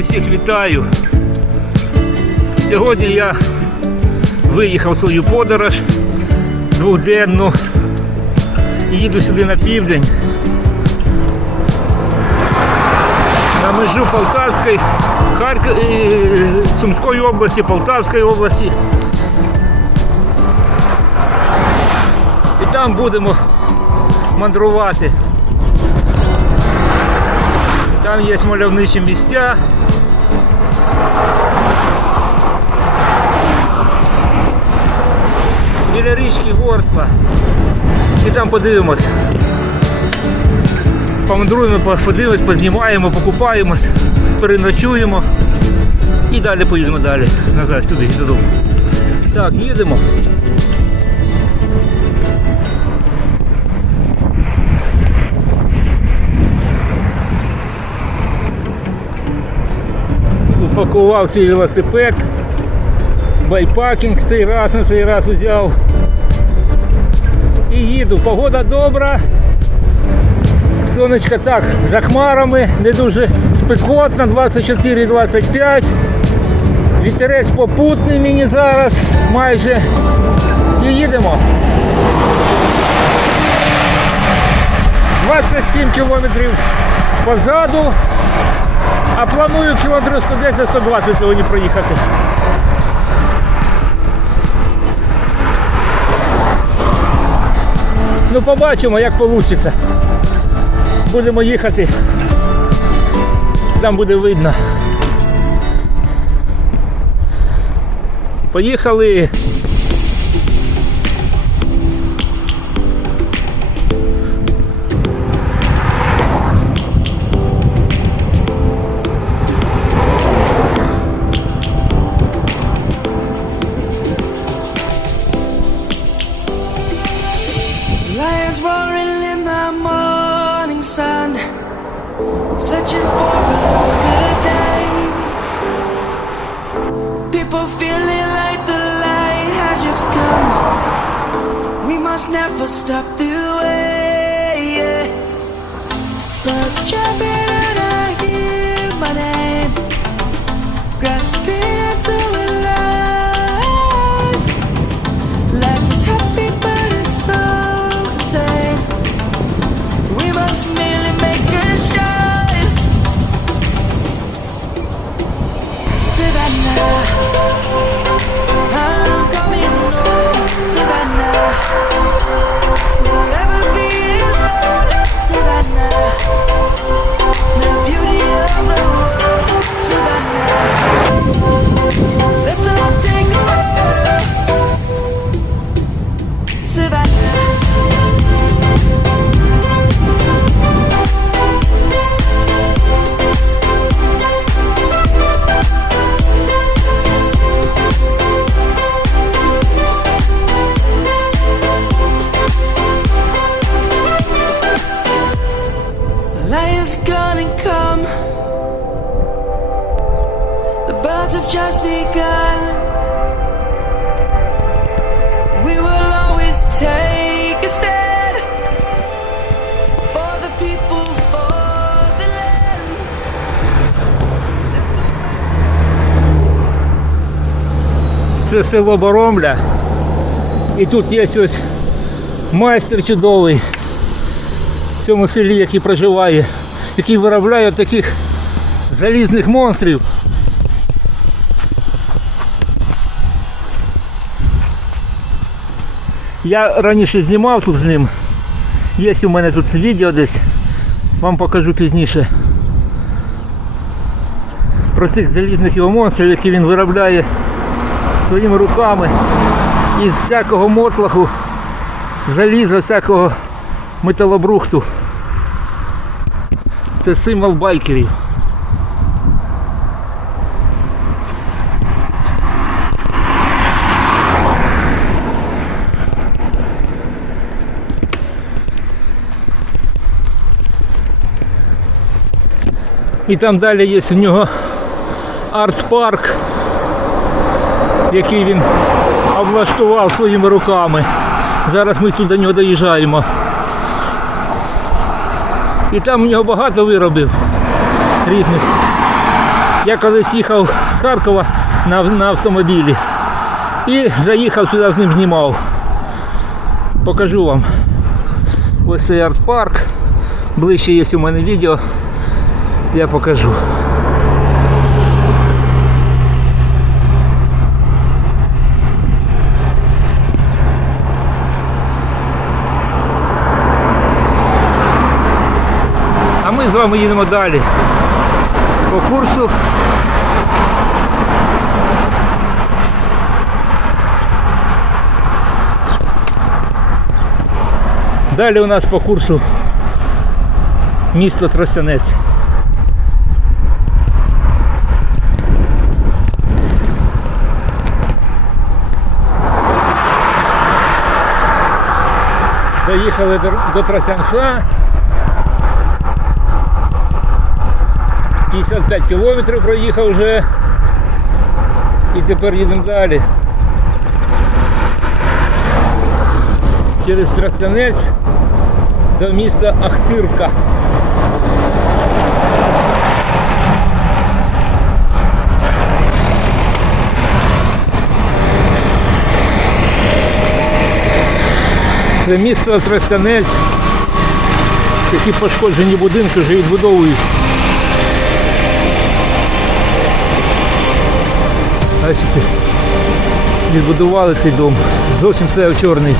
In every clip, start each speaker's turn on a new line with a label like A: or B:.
A: Усіх вітаю. Сьогодні я виїхав свою подорож двохденну і їду сюди на південь. На межу Полтавської, Харків, Сумської області, Полтавської області. І там будемо мандрувати. Там є мальовничі місця. Біля річки Ворскла. І там подивимось. Помандруємо, подивимось, познімаємо, покупаємось, переночуємо і далі поїдемо далі. Назад сюди додому. Так, їдемо. Упакував свій велосипед, байпакінг цей раз на цей раз взяв. І їду. Погода добра. Сонечко так, за хмарами, не дуже спекотно, 24-25. Вітерець попутний мені зараз майже. І їдемо. 27 кілометрів позаду. А планую кілометрів 110-120 сьогодні проїхати. Ну побачимо, як вийде. Будемо їхати. Там буде видно. Поїхали.
B: Never stop the
A: село Боромля. І тут є ось майстер чудовий в цьому селі, який проживає, який виробляє таких залізних монстрів. Я раніше знімав тут з ним. Є у мене тут відео десь. Вам покажу пізніше. Про цих залізних його монстрів, які він виробляє своїми руками із всякого мотлаху, заліза, всякого металобрухту. Це символ байкерів. І там далі є у нього арт-парк, який він облаштував своїми руками. Зараз ми тут до нього доїжджаємо. І там у нього багато виробів різних. Я колись їхав з Харкова на, на автомобілі і заїхав сюди з ним знімав. Покажу вам. Ось цей арт-парк. Ближче є у мене відео. Я покажу. З вами їдемо далі. По курсу. Далі у нас по курсу місто Тростянець. Доїхали до, Тростянця. 55 кілометрів проїхав вже. І тепер їдемо далі. Через Тростянець до міста Ахтирка. Це місто Тростянець. Такі пошкоджені будинки вже відбудовують. Бачите, відбудували цей дом. Зовсім все чорний.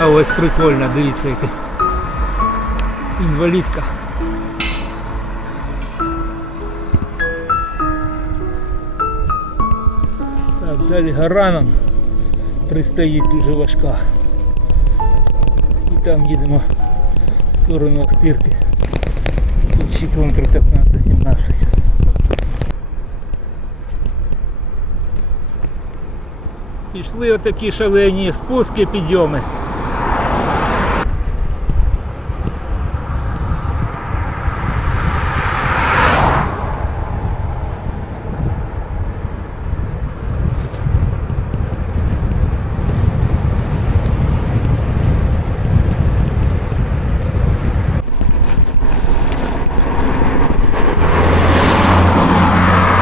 A: А ось прикольно, дивіться яка. Інвалідка. Так, далі гора нам пристоїть дуже важка. І там їдемо в сторону Ахтирки. Тут ще кілометр 15-17. Пішли отакі шалені спуски, підйоми.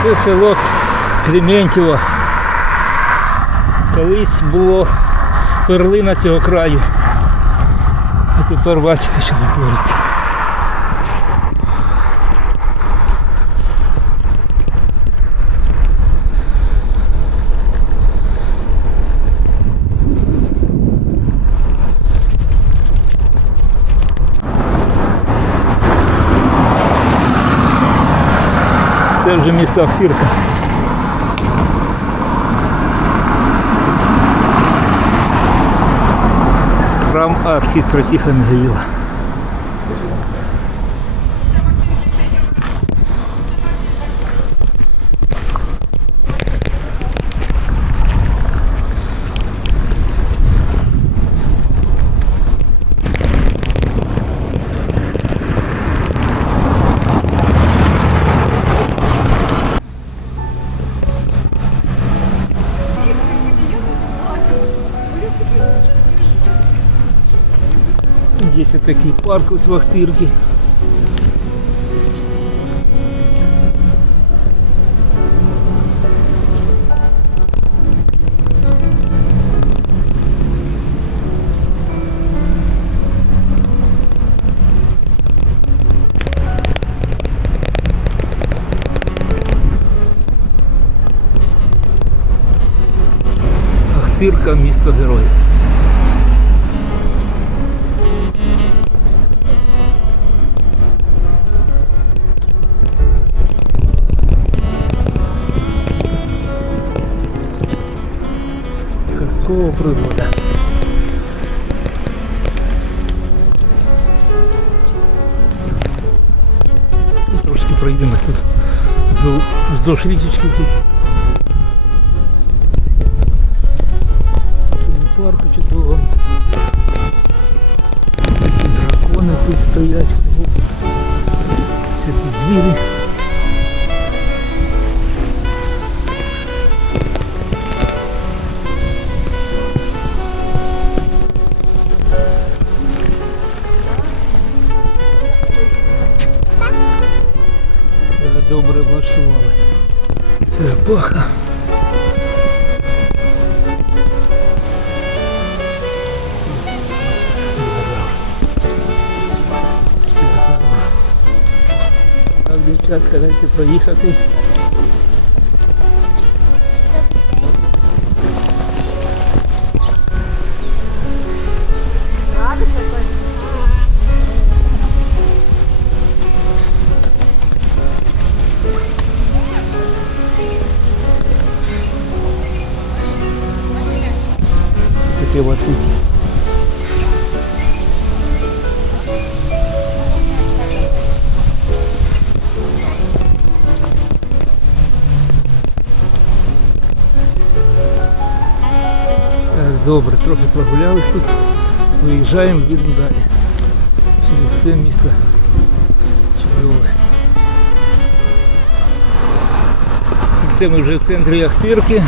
A: Це село Клементьєво. Колись було перлина цього краю. А тепер бачите, що тут твориться. Це вже Ахтирка. Храм архістратіха тихо Є такий парк ось в Ахтирці. Ахтирка, місто героїв. Ну, Трошки проїдемось тут вздовж річечки тут. Черепаха. Дівчатка, дайте проїхати. Трохи прогулялись тут. Виїжджаємо, їдемо далі. Через це місто чудове. І це ми вже в центрі Ахтирки.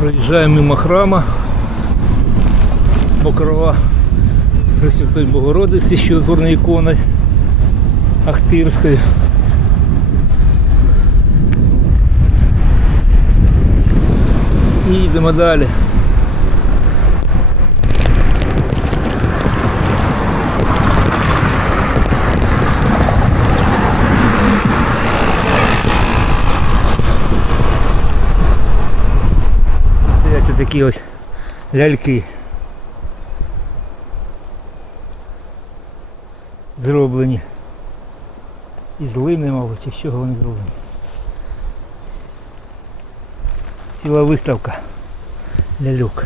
A: Проїжджаємо мимо храма. Покрова Пресвятої Богородиці, що згорної ікони Ахтирської. І йдемо далі. Стоять такі ось ляльки. Зроблені. Із глини, мабуть, чи з чого вони зроблені. Ціла виставка ляльок.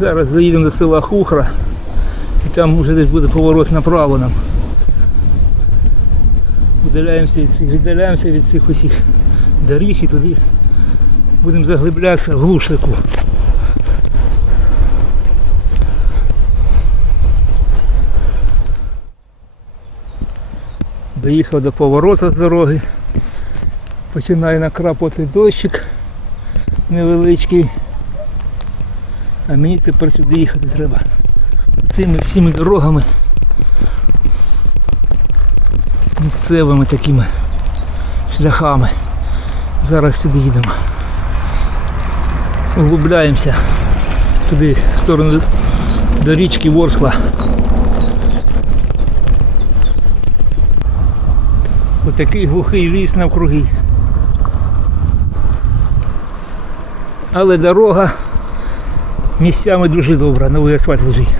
A: Зараз заїдемо до села Хухра і там вже десь буде поворот направо нам. Видаляємося від цих, віддаляємося від цих усіх доріг і туди будемо заглиблятися в глуш таку. Доїхав до поворота з дороги. Починає накрапати дощик невеличкий. А мені тепер сюди їхати треба. Цими всіми дорогами. Місцевими такими шляхами. Зараз сюди їдемо. Углубляємося туди, в сторону до річки Ворскла. Отакий глухий ліс навкруги. Але дорога місцями дуже добра, новий асфальт лежить.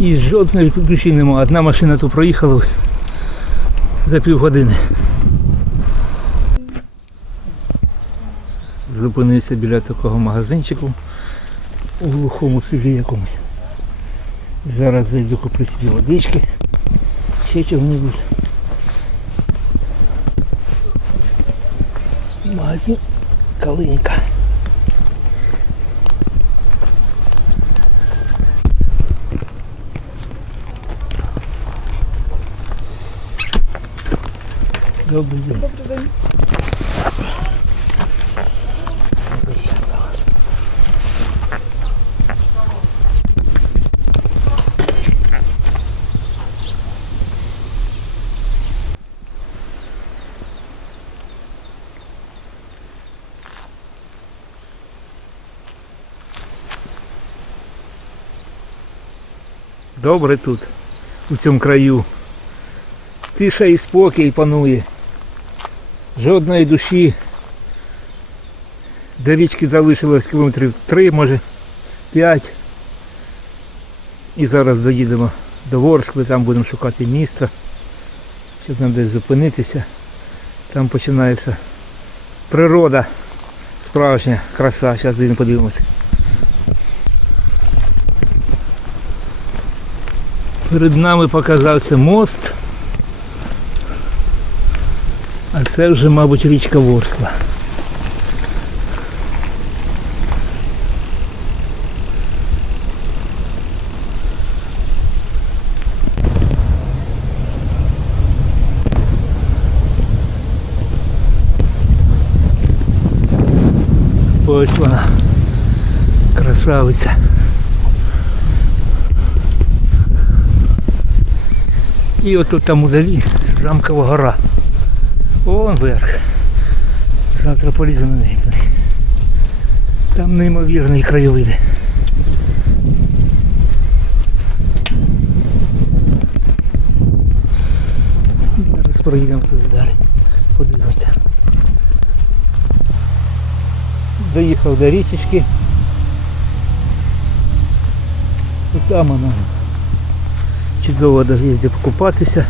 A: І жодної відключень немає. Одна машина тут проїхала за півгодини. Зупинився біля такого магазинчику у глухому селі якомусь. Зараз зайду куплю собі водички. ще чого-небудь. Магазин Калинка. Добрий день. Добрий день. Добре тут, у цьому краю. Тиша і спокій панує. Жодної душі. До річки залишилось кілометрів три, може, п'ять. І зараз доїдемо до Ворскли, там будемо шукати місто, щоб нам десь зупинитися. Там починається природа, справжня краса. Зараз будемо подивимося. Перед нами показався мост. А це вже, мабуть, річка Ворскла. Ось вона, красавиця. І отут там удалі замкова гора. Вон вверх. Завтра полізу на неї. Там неймовірні краєвиди. Зараз проїдемо туди далі. Подивимося. Доїхав до річечки. І там вона чудово доїзді покупатися.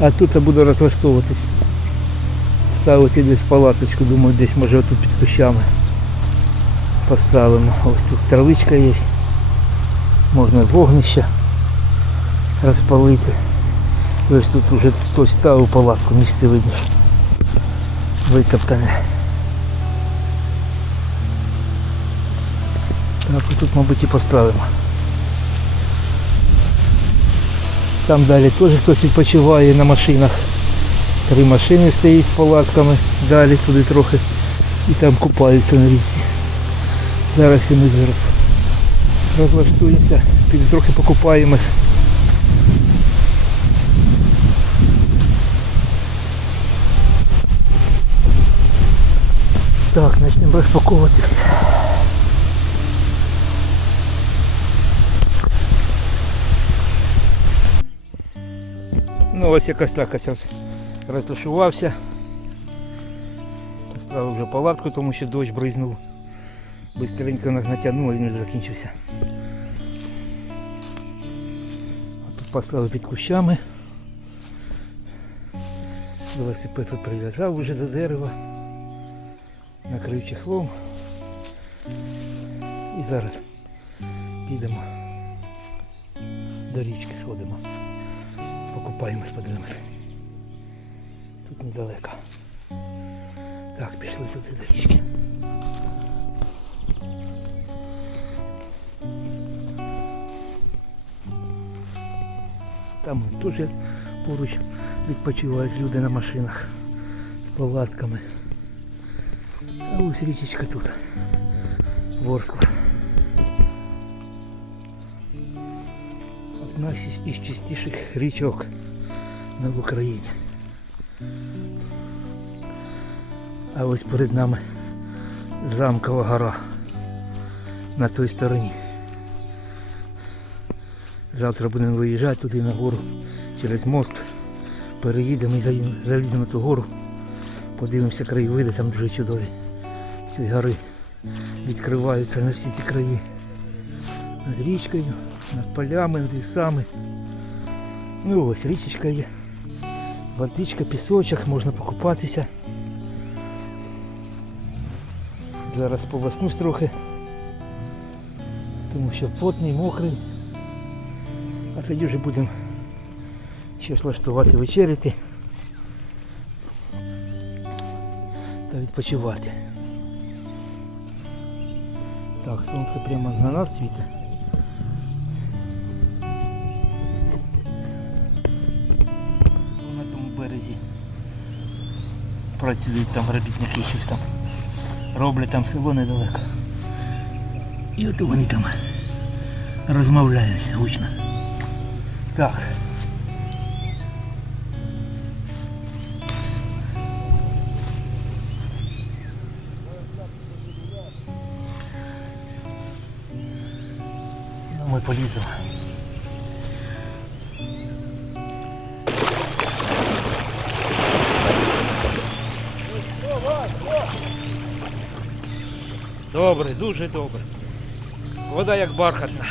A: А тут я буду розлаштовуватись. Ставити десь палаточку, думаю, десь може отут під кущами поставимо. Ось тут травичка є. Можна вогнище розпалити. Ось тут вже хтось ставив палатку, місце видно. Викоптане. Так, тут, мабуть, і поставимо. Там далі теж хтось відпочиває на машинах. Три машини стоять з палатками, далі туди трохи і там купаються на річці. Зараз і ми зараз розлаштуємося, піде трохи покупаємось. Так, почнемо розпаковуватись. Ось якось так ось розташувався. Поставив вже палатку, тому що дощ бризнув. Бистренько натягнув, він вже закінчився. Тут поставив під кущами. Велосипед прив'язав вже до дерева. Накрив чехлом. І зараз підемо до річки сходимо. Покупаємось, подивимось. Тут недалеко. Так, пішли туди до річки. Там теж поруч відпочивають люди на машинах з палатками. А ось річечка тут. Ворскла. Одна із- чистіших річок в Україні. А ось перед нами замкова гора на той стороні. Завтра будемо виїжджати туди на гору через мост. Переїдемо і заліземо на ту гору. Подивимося краєвиди, там дуже чудові. Ці гори відкриваються на всі ці краї. Над річкою, над полями, над лісами. Ну ось річечка є. Водичка, пісочок, можна покупатися. Зараз полоснусь трохи, тому що потний, мокрий. А тоді вже будемо щось влаштувати вечеряти та відпочивати. Так, сонце прямо на нас світить. Працюють там робітники щось там. Роблять там село недалеко. І от вони там розмовляють гучно. Так. Ну, ми поліземо. Добре, дуже добре. Вода як бархатна.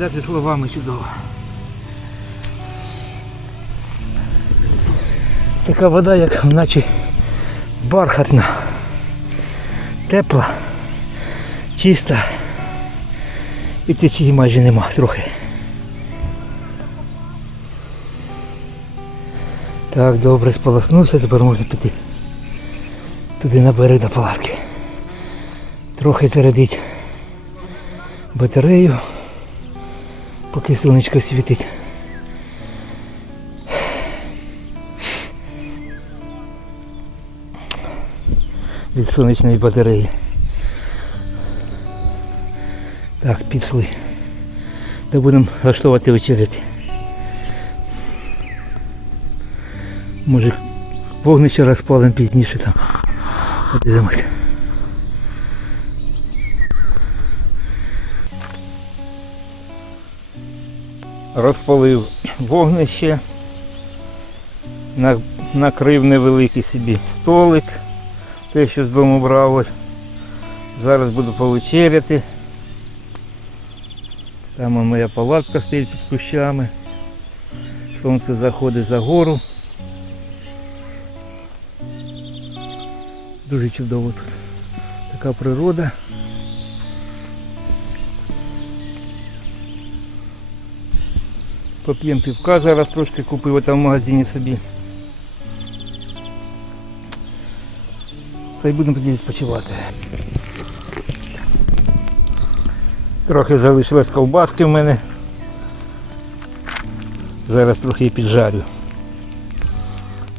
A: Передати словами чудово. Така вода, як наче бархатна, тепла, чиста. І течії майже нема трохи. Так, добре сполоснувся, тепер можна піти туди на берег до палатки. Трохи зарядить батарею, поки сонечко світить. Від сонячної батареї. Так, пішли. Де будемо влаштовувати вечеряти. Може вогнище розпалимо пізніше там. Подивимось. Розпалив вогнище, накрив невеликий собі столик, те, що з дому брав. ось. Зараз буду повечеряти. Саме моя палатка стоїть під кущами. Сонце заходить за гору. Дуже чудово тут. Така природа. Поп'ємо півка зараз трошки купив там в магазині собі. Та й будемо тоді відпочивати. Трохи залишилось ковбаски в мене. Зараз трохи її піджарю.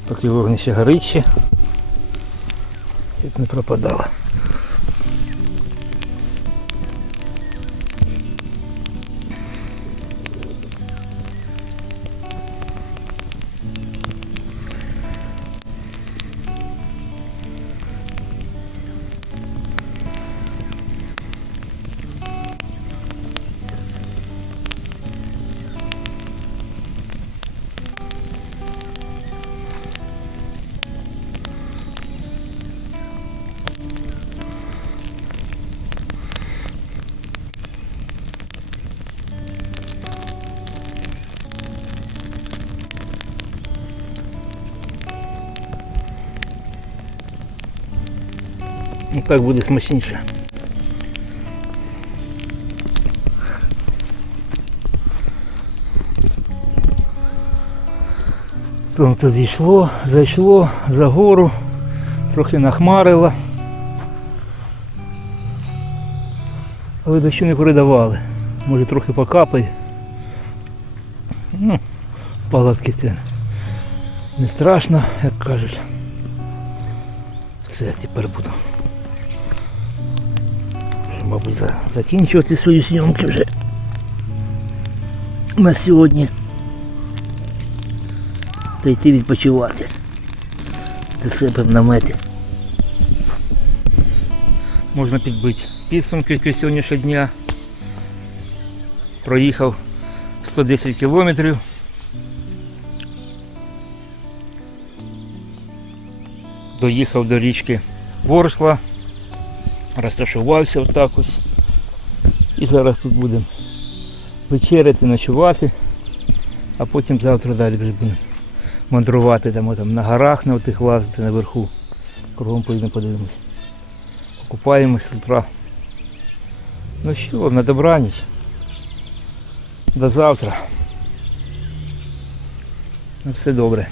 A: Поки вогнище горить ще. Щоб не пропадало. Так буде смачніше. Сонце зійшло, зайшло за гору, трохи нахмарило. Але дощу не передавали. Може трохи покапає. Ну, палатки це не страшно, як кажуть. Все, тепер буду. Мабуть, за- закінчувати свої зйомки вже на сьогодні. Та йти відпочивати. До себе в наметі. Можна підбити підсумки сьогоднішнього дня. Проїхав 110 кілометрів. доїхав до річки Ворскла, розташувався отак ось. І зараз тут будемо вечеряти, ночувати, а потім завтра далі вже будемо мандрувати там, там на горах, на тих лазити наверху. Кругом поїдемо подивимось. Купаємось з утра. Ну що, на добраніч. До завтра. На все добре.